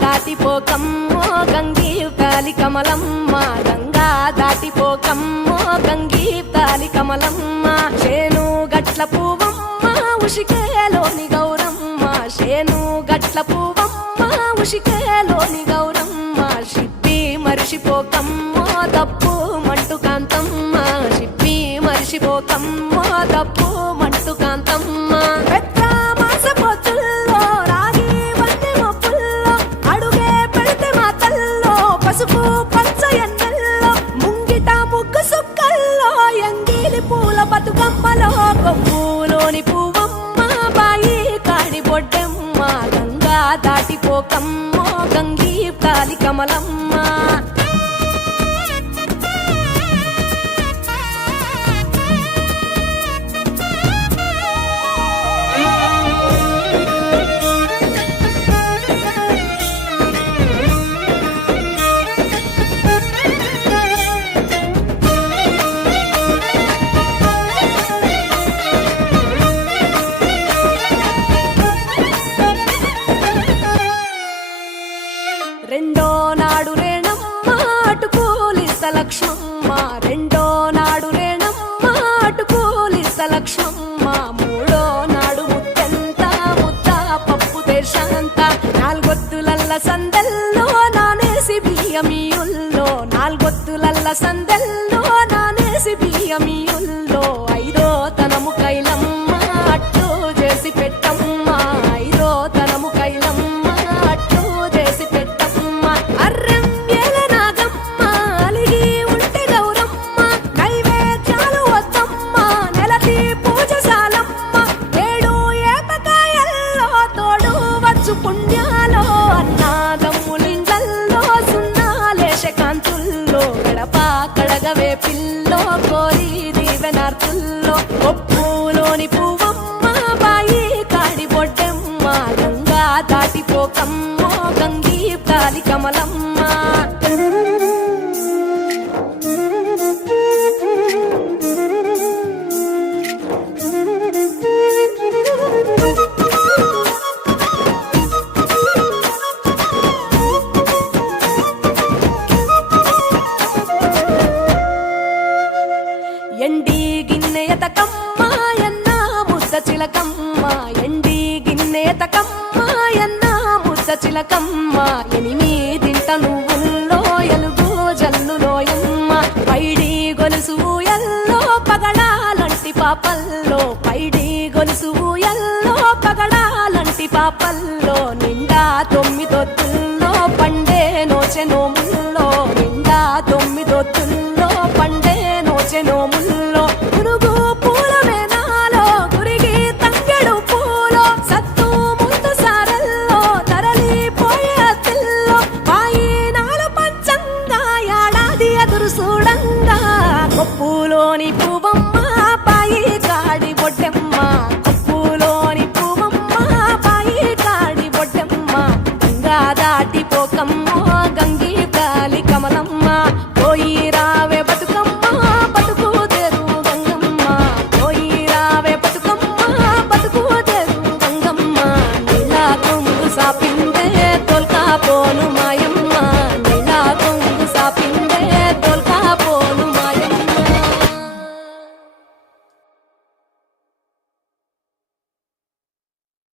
దాటిపోకమ్మో గంగీతాలి కమలమ్మ, గంగా దాటిపోకమ్మో గంగీతాలి కమలమ్మ. శేను గట్ల పువ్వమ్మ ఉషికేలోని గౌరమ్మ, శేను గట్ల పువ్వమ్మ ఉషికేలోని గౌరమ్మ. షిప్పి మరిషిపోకమ్మో తప్పు మంటు కాంతమ్మ, షిప్పి మరిషిపోకమ్మో తప్పు మంటు కాంతమ్మ. బతుకమ్మలో కొమ్ములోని పువ్వమ్మ బాయి కాడి బొడ్డమ్మ, గంగా దాటిపోకమ్మో గంగీతాలి కమలమ్మ. రెండో నాడు రేణమ్మ అటుకూలిస్త లక్ష్మమ్మ, రెండో నాడు రేణమ్మ అటుకూలిస్త లక్ష్మమ్మ. మూడో నాడు ముద్దెంత ముద్ద పప్పు దేశంత, నాలుగొత్తులల్ల సందెల్లో నానేసి బియ్యమియుల్లో, నాలుగొత్తులల్ల సందెల్లో నానేసి బియ్యమియుల్లో. ఐదో తనము కైలమ్మ అట్టు చేసి పెట్టమ్మ, ఐదో తనము కైలమ్మ అట్టు చేసి పెట్టమ్మ. అర్రం ఏల నాగమ్మ అలిగి ఉంటే గౌరమ్మ, నైవేద్యాలు వద్దమ్మ నెలతి పూజశాలమ్మ. ఏడు ఏపకాయల్లో తోడు వచ్చు పుణ్యాలో, అన్నాదమ్ములింగల్లో సున్నాలేశ కాంతుల్లో. గడప కడగవే పిల్లో కోరి దీవెనార్తుల్లో. ఒప్పులోని పువ్వమ్మ బాయి కాడి బొడ్డమ్మ, గంగా దాటిపోకమ్మో గంగీతాలి కమలమ్మ. ఎండి గిన్నెయతకమ్మ ఎన్న ముద్ద చిలకమ్మ, ఎండి గిన్నెయతకమ్మ ఎన్న ముద్ద చిలకమ్మ. ఎనిమిదింట నువ్వుల్లో ఎలుగు జల్లులోయమ్మ, పైడి గొలుసు ఎల్లో పగడాలంటి పాపల్లో, పైడి గొలుసు ఎల్లో పగడాలంటి పాపల్లో.